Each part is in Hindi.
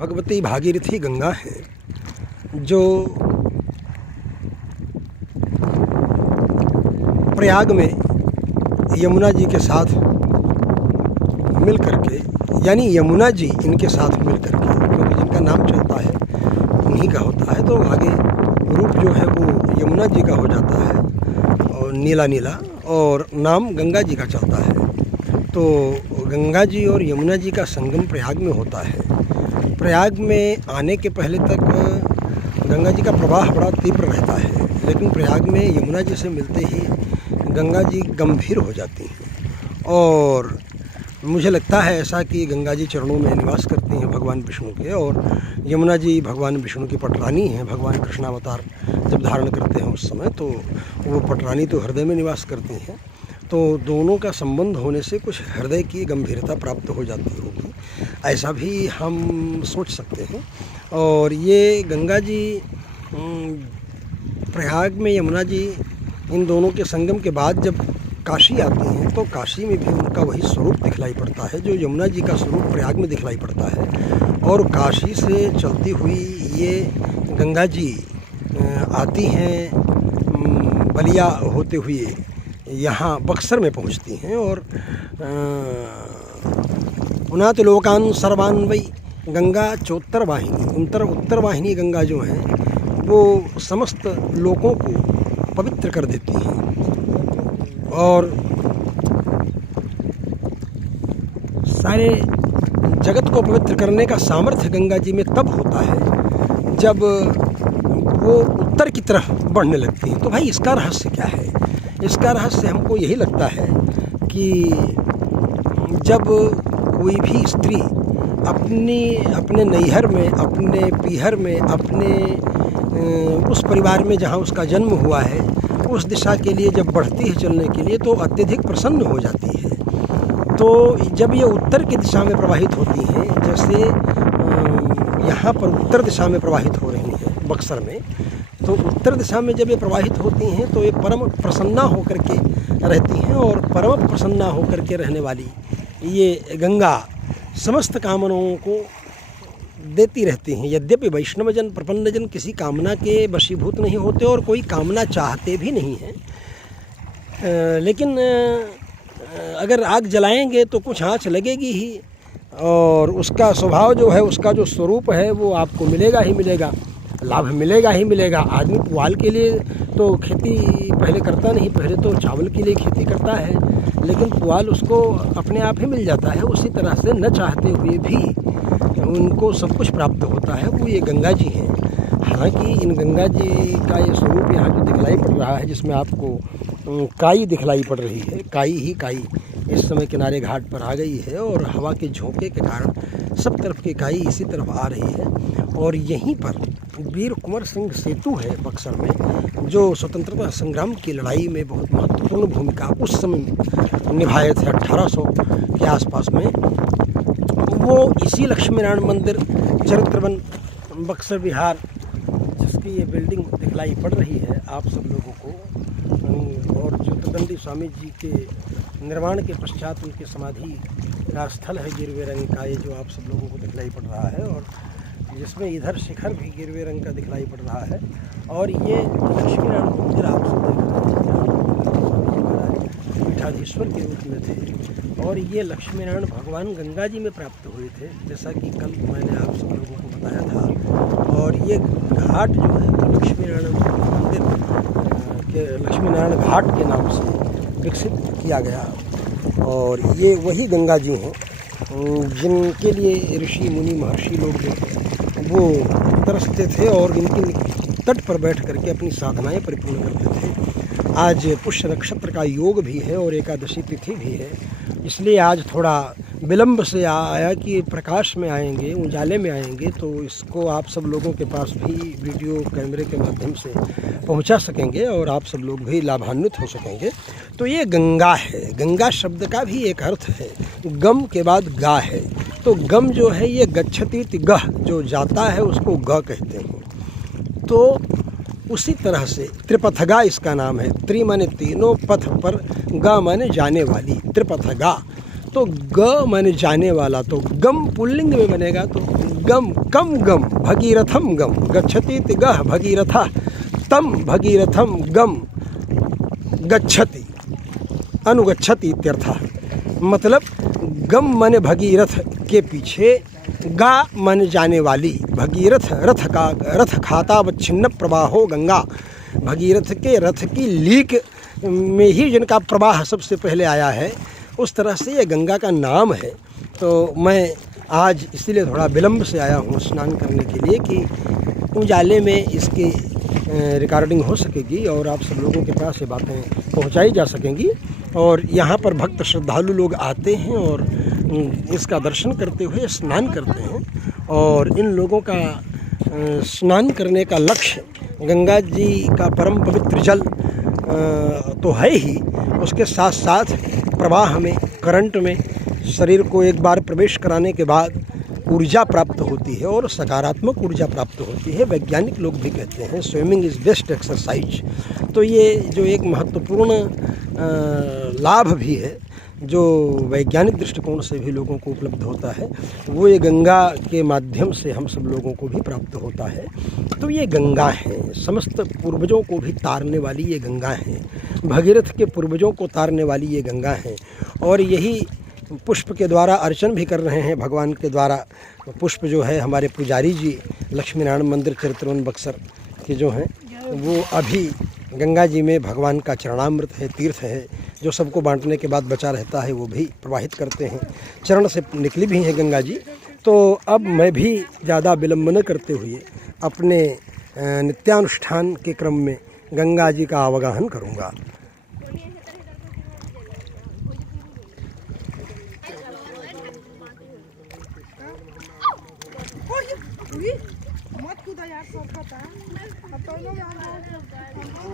भगवती भागीरथी गंगा है जो प्रयाग में यमुना जी के साथ मिल करके, यानी यमुना जी इनके साथ मिल करके, क्योंकि जिनका नाम चलता है उन्हीं का होता है, तो आगे रूप जो है वो यमुना जी का हो जाता है और नीला नीला, और नाम गंगा जी का चलता है। तो गंगा जी और यमुना जी का संगम प्रयाग में होता है। प्रयाग में आने के पहले तक गंगा जी का प्रवाह बड़ा तीव्र रहता है, लेकिन प्रयाग में यमुना जी से मिलते ही गंगा जी गंभीर हो जाती हैं, और मुझे लगता है ऐसा कि गंगा जी चरणों में निवास करती हैं भगवान विष्णु के, और यमुना जी भगवान विष्णु की पटरानी हैं। भगवान कृष्णावतार जब धारण करते हैं उस समय तो वो पटरानी तो हृदय में निवास करती हैं, तो दोनों का संबंध होने से कुछ हृदय की गंभीरता प्राप्त हो जाती होगी, ऐसा भी हम सोच सकते हैं। और ये गंगा जी प्रयाग में यमुना जी इन दोनों के संगम के बाद जब काशी आती हैं तो काशी में भी उनका वही स्वरूप दिखलाई पड़ता है जो यमुना जी का स्वरूप प्रयाग में दिखलाई पड़ता है। और काशी से चलती हुई ये गंगा जी आती हैं बलिया होते हुए यहाँ बक्सर में पहुँचती हैं, और पुनात लोकान सर्वान वै गंगा चोत्तर वाहिनी, उत्तर वाहिनी गंगा जो है वो समस्त लोकों को पवित्र कर देती हैं, और सारे जगत को पवित्र करने का सामर्थ्य गंगा जी में तब होता है जब वो उत्तर की तरफ बढ़ने लगती हैं। तो भाई इसका रहस्य क्या है? इसका रहस्य हमको यही लगता है कि जब कोई भी स्त्री अपने नैहर में, अपने पीहर में, अपने उस परिवार में जहाँ उसका जन्म हुआ है उस दिशा के लिए जब बढ़ती है चलने के लिए, तो अत्यधिक प्रसन्न हो जाती है। तो जब ये उत्तर की दिशा में प्रवाहित होती हैं, जैसे यहाँ पर उत्तर दिशा में प्रवाहित हो रही हैं बक्सर में, तो उत्तर दिशा में जब ये प्रवाहित होती हैं तो ये परम प्रसन्ना होकर के रहती हैं, और परम प्रसन्ना होकर के रहने वाली ये गंगा समस्त कामनाओं को देती रहती हैं। यद्यपि वैष्णवजन प्रपन्नजन किसी कामना के वशीभूत नहीं होते और कोई कामना चाहते भी नहीं हैं, लेकिन अगर आग जलाएंगे तो कुछ आँच लगेगी ही, और उसका स्वभाव जो है, उसका जो स्वरूप है वो आपको मिलेगा ही मिलेगा, लाभ मिलेगा ही मिलेगा। आदमी पुआल के लिए तो खेती पहले करता नहीं, पहले तो चावल के लिए खेती करता है, लेकिन पुआल उसको अपने आप ही मिल जाता है। उसी तरह से न चाहते हुए भी उनको सब कुछ प्राप्त होता है, वो ये गंगा जी हैं। हालांकि इन गंगा जी का ये स्वरूप यहाँ जो दिखलाई पड़ रहा है, जिसमें आपको काई दिखलाई पड़ रही है, काई ही काई इस समय किनारे घाट पर आ गई है, और हवा के झोंके के कारण सब तरफ की काई इसी तरफ आ रही है। और यहीं पर वीर कुंवर सिंह सेतु है बक्सर में, जो स्वतंत्रता संग्राम की लड़ाई में बहुत महत्वपूर्ण भूमिका उस समय निभाए थे 1800 के आसपास में। वो इसी लक्ष्मी नारायण मंदिर चरित्रवन बक्सर बिहार, जिसकी ये बिल्डिंग दिखलाई पड़ रही है आप सब लोगों को, और ज्योतिर्दंडी स्वामी जी के निर्माण के पश्चात उनकी समाधि का स्थल है गिरवे रंग का, ये जो आप सब लोगों को दिखलाई पड़ रहा है, और जिसमें इधर शिखर भी गिरवे रंग का दिखलाई पड़ रहा है। और ये लक्ष्मी नारायण मंदिर आप सब देख रहे हैं, पीठाधीश्वर के रूप में थे, और ये लक्ष्मी नारायण भगवान गंगा जी में प्राप्त हुए थे, जैसा कि कल मैंने आप सब लोगों को बताया था। और ये घाट जो है लक्ष्मी नारायण मंदिर के लक्ष्मी नारायण घाट के नाम से विकसित किया गया, और ये वही गंगा जी हैं जिनके लिए ऋषि मुनि महर्षि लोग जो वो तरसते थे और इनके तट पर बैठ करके अपनी साधनाएं परिपूर्ण करते थे। आज पुष्य नक्षत्र का योग भी है और एकादशी तिथि भी है, इसलिए आज थोड़ा विलंब से आया कि प्रकाश में आएंगे, उजाले में आएंगे, तो इसको आप सब लोगों के पास भी वीडियो कैमरे के माध्यम से पहुंचा सकेंगे और आप सब लोग भी लाभान्वित हो सकेंगे। तो ये गंगा है, गंगा शब्द का भी एक अर्थ है, गम के बाद गा है, तो गम जो है ये गच्छति गह, जो जाता है उसको ग कहते हैं। तो उसी तरह से त्रिपथगा इसका नाम है। त्रि माने तीनों, पथ पर, गा माने जाने वाली, त्रिपथगा। तो ग माने जाने वाला, तो गम पुल्लिंग में बनेगा तो गम कम गम भगीरथम गम गच्छतीति गह भगीरथः तम भगीरथम गम गच्छति अनुगच्छति इत्यर्थः। मतलब गम मन भगीरथ के पीछे, गा मन जाने वाली, भगीरथ रथ खाता वच्छिन्न प्रवाहो गंगा। भगीरथ के रथ की लीक में ही जिनका प्रवाह सबसे पहले आया है, उस तरह से ये गंगा का नाम है। तो मैं आज इसीलिए थोड़ा विलम्ब से आया हूँ स्नान करने के लिए कि उजाले में इसकी रिकॉर्डिंग हो सकेगी और आप सब लोगों के पास ये बातें पहुँचाई जा सकेंगी। और यहाँ पर भक्त श्रद्धालु लोग आते हैं और इसका दर्शन करते हुए स्नान करते हैं। और इन लोगों का स्नान करने का लक्ष्य गंगा जी का परम पवित्र जल तो है ही, उसके साथ साथ प्रवाह में, करंट में शरीर को एक बार प्रवेश कराने के बाद ऊर्जा प्राप्त होती है और सकारात्मक ऊर्जा प्राप्त होती है। वैज्ञानिक लोग भी कहते हैं स्विमिंग इज़ बेस्ट एक्सरसाइज। तो ये जो एक महत्वपूर्ण लाभ भी है, जो वैज्ञानिक दृष्टिकोण से भी लोगों को उपलब्ध होता है, वो ये गंगा के माध्यम से हम सब लोगों को भी प्राप्त होता है। तो ये गंगा है, समस्त पूर्वजों को भी तारने वाली ये गंगा है, भगीरथ के पूर्वजों को तारने वाली ये गंगा है। और यही पुष्प के द्वारा अर्चन भी कर रहे हैं भगवान के द्वारा। पुष्प जो है हमारे पुजारी जी लक्ष्मी नारायण मंदिर चरित्रवन बक्सर के जो हैं, वो अभी गंगा जी में भगवान का चरणामृत है, तीर्थ है, जो सबको बांटने के बाद बचा रहता है वो भी प्रवाहित करते हैं। चरण से निकली भी हैं गंगा जी। तो अब मैं भी ज़्यादा विलम्ब न करते हुए अपने नित्यानुष्ठान के क्रम में गंगा जी का अवगाहन करूँगा। मत कूदा यार, सब पता अब तो लोग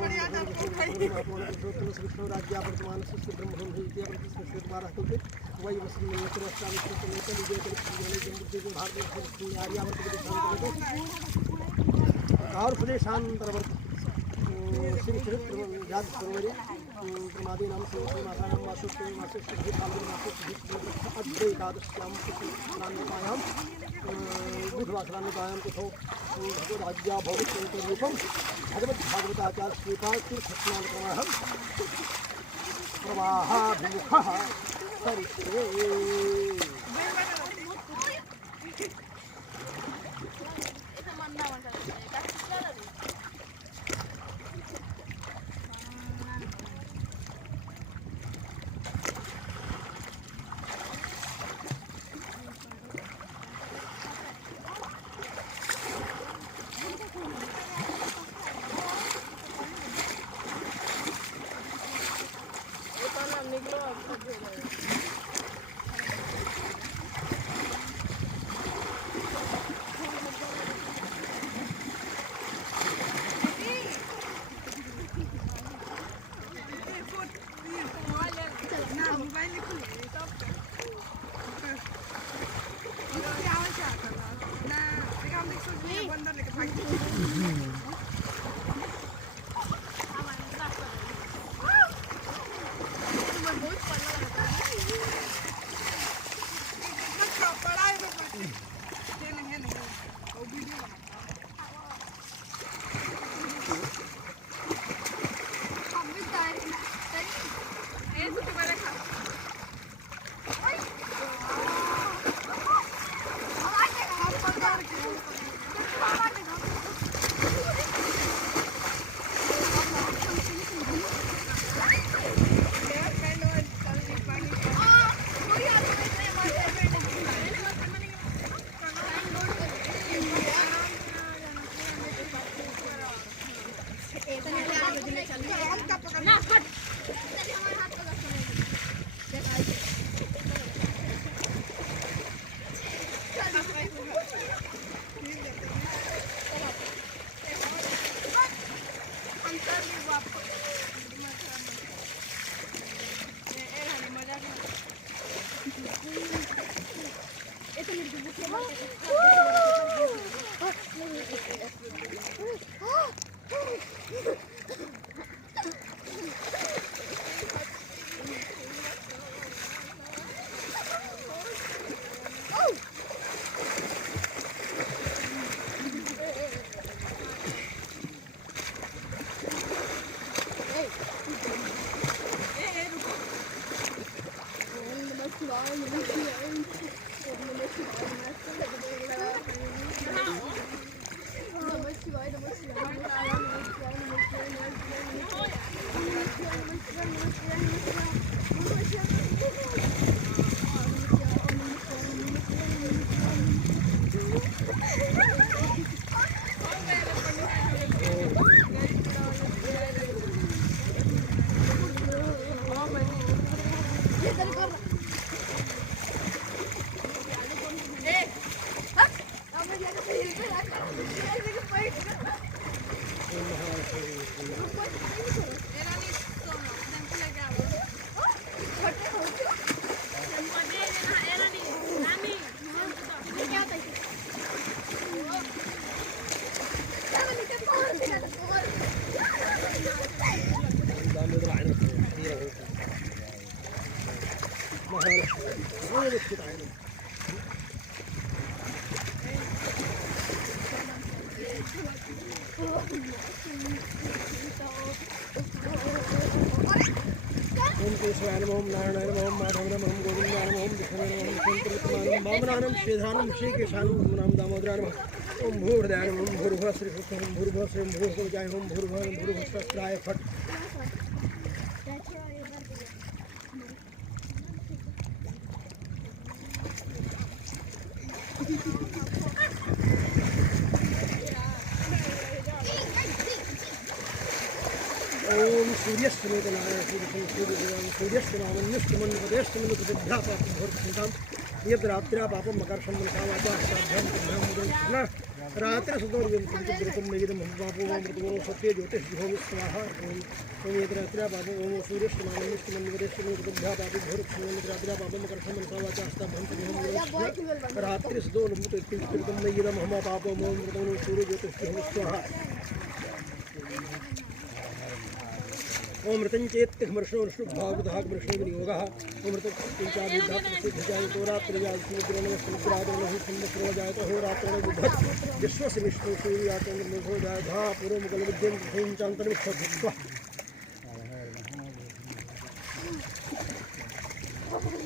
बढ़िया और प्रदेशांतरवर्ती श्री चरित्र व्यास सरोवरे प्रमादी नाम मासायाम वासुष्टे वासुष्टे फाल्गुन मासे अद्वै एकादश्याम स्नानपायाम बुधवासरान्यपायाम तथो भगवद्राज्ञा भगवत्रूपम भगवद्भागवताचार्य श्रीपाद तीर्थस्नान क्रमः प्रवाहाभिमुखः सरित्रे। निकलो अब ओम केशवाय नमः, ओम नारायणाय नमः, ओम माधवाय नमः, ओम गोविंदाय नमः, ओम विष्णुवे नमः, ओम शंकरत्मानं वामनानं श्रीधानं श्रीकेशानं ओम नाम दामोदराय नमः, ओम भूर्भुवः नमः, ओम भूर्भुवः श्री ओम भूर्भुवः श्री भूर्भुवः जय ओम भूर्भुवः भूर्भुवः सहस्राय फट। ओम सूर्यस्वरूपनारायण सूर्यस्वनामन्यस्तमन्पदेस्तमन्पदेभ्यापापभूर्भुतां यद्रात्र्या पापं मकर्षं मनसावाचा श्राद्धं रात्रिसुदौर्यं मेदं पापो मृतमो सत्ये ज्योतिषोमि स्वाहा ओम यद्रात्र्या पापं ओम सूर्यस्वनामन्यस्तमन्पदेभ्यापापभूर्भुतां रात्र्या पापं मकर्षं मनसावाचा श्राद्धं रात्रिसुदौर्यं मेदं पापो मृतमो सूर्य ज्योतिषोमि स्वाहा ओम मृतंचेत्तिमर्षणोर्षुभावधागमर्षणोर्योगः ओम मृतंचाभिधातुजायतोरात्रजायसमुद्रनमस्समुद्रादनहुसमुद्रोजायत होरात्रणबुद्धत् विश्वस्य विष्णु सूर्याचन्द्रमोघो जायधा पूर्वमुखलविद्यं तथैञ्चान्तरिक्षभूत्वा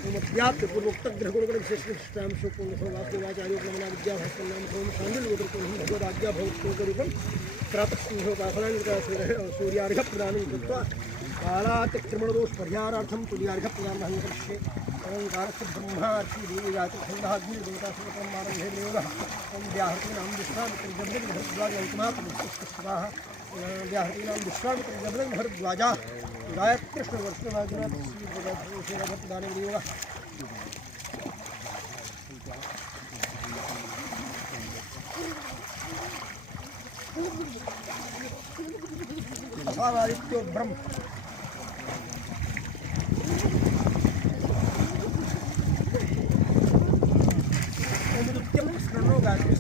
ओमद्याप्य पूर्वोक्तग्रहगुणगणविशेषनिष्ठां सुपूर्णसौवाक्यवाचार्योपनमना विद्याभास्करनाम सोम शाण्डिल्यगोत्रकुलं भगवदाज्ञाभवत्योगरूपं प्रातःसिंहोपासनां सूर्यार्घप्रदानं कृत्वा कालातिक्रमणदोषपरिहारार्थं तुर्यार्घप्रदानं करिष्ये ओंकारस्य ब्रह्मार्षि देवजातिखण्डाग्निदेवतासुरब्रह्मारम्भे नियोगः ओं व्याहृतीनां विश्वामित्रजबलग्नभरद्वाजौतमात्मनिष्ठस्वाहा व्याहृतीनां विश्वामित्रजबलग्नभरद्वाजाः गायत्कृष्णवर्षनाजुनाथप्रदानं नियोगः असावादित्यो ब्रह्म ओमदुत्यं स्ननो गायत्री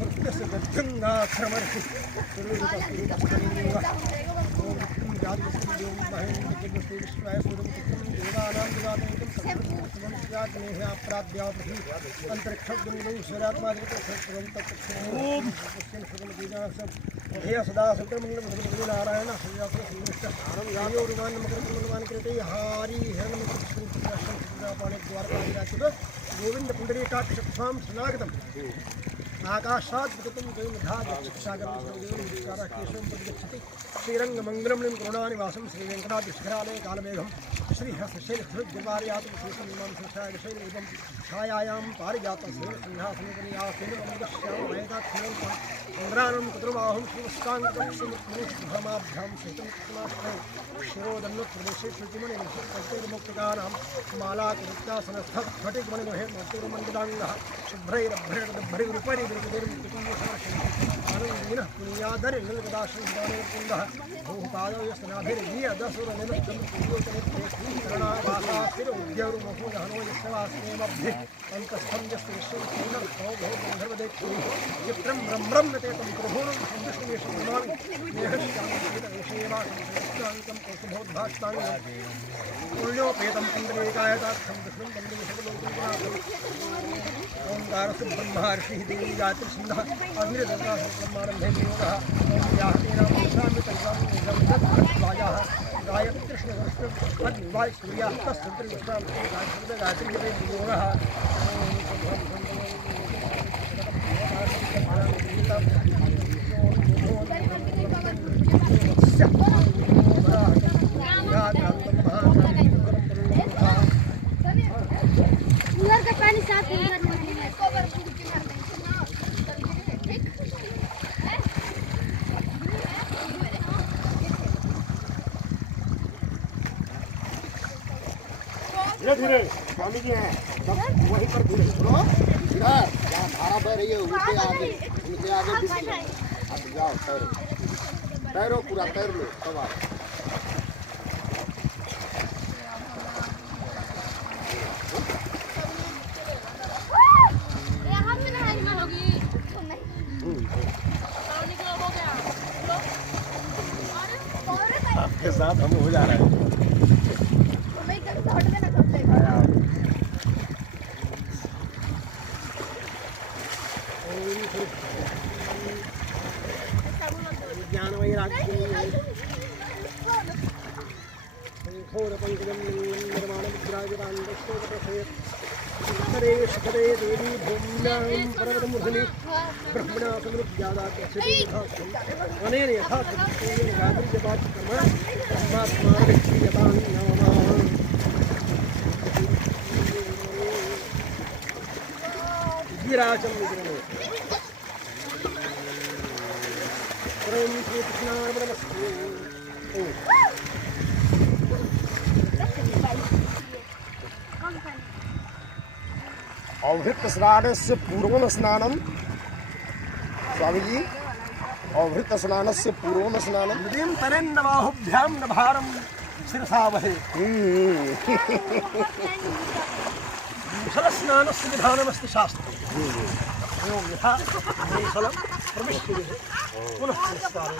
सूर्यस्य गद्गंगाखरमर्षि सदा नारायण हारी गोविंद पुंडरीकाक्षं सनागतम् आकाशात् विगतं जयमधागच्छागरं प्रगच्छति श्रीरङ्गमङ्गलं करुणानिवासं श्रीवेङ्कटाद्रिशिखरालय कालमेघं श्रीहस्तशैलधृद्वार्यातं शेषमीमां शैलशैलरूपं छायायां पारिजातसिंहासनकनियासेन चन्द्रानं कुतुर्बाहुं श्रीवस्ताङ्गतं श्रीमुष्भमाभ्यां सहितं शिरोदन्नप्रदेशे श्रुतिमणिमुक्तिकानां मालाकुरुक्तासनस्थफटिकमणिमहे मक्तिर्मण्डिताङ्गः शुभ्रैरभ्रैर्दभ्रैरुपरि आनन्दीनः पुण्यादरिर्निलगदाश्रमदानकुन्दः भूपादौ यस्तनाभिर्यदसुरनिलक्षणावासास्तिरुद्यरुमहो यशवास्नेमब्धि अन्तस्थं यस्य विश्वं चित्रं ब्रह्मं नतेतं प्रभूनं सन्दृष्टिमेषं नमामि नेहश्यामं कौसुभोद्भाष्टाङ्गं पुण्योपेतं इन्द्रियकायताक्षं कृष्णं वन्दे सकलोकनाथम् ओंकारस्य ब्रह्मर्षिः देवी गायत्रीसिंहः अग्निदेवताब्रह्मारम्भे नियोगः ओं व्याहतीनां विश्वामित्रजाः गायत्रीकृष्णवर्षवाय सूर्यास्तस्सन्त्रिविश्वां गायत्री नियोगः कूलर का पानी साफ नहीं करना धीरे स्वामी जी हैं सब वहीं पर धीरे सुनो इधर जहाँ धारा बह रही है उनके आगे डूब जाओ। अब जाओ तैरो तैरो पूरा तैर लो सब आओ। आपके साथ हम हो जा रहे हैं। ज्ञान वैराग्य घोर पंकजम निर्माण शिखरे शिखरे देवी भूम्यां पर्वतमूर्धनि ब्रह्मणा समृद्ध्यादात् अनेन यथा गायत्रीजपात् कर्म ब्रह्मात्मानमित्यतां नमः। गिराजं विग्रहे परम श्री कृष्णार्पणमस्तु। अवृत स्नानस्य पूर्वं स्नानं स्वामी जी अवृत स्नानस्य पूर्वं स्नानं नदीं तरेन्न बाहुभ्यां न भारं शिरसा वहे। मुसलस्नानस्य विधानमस्ति शास्त्रे। एवं यथा मुसलं प्रविश्य पुनः संस्कारो।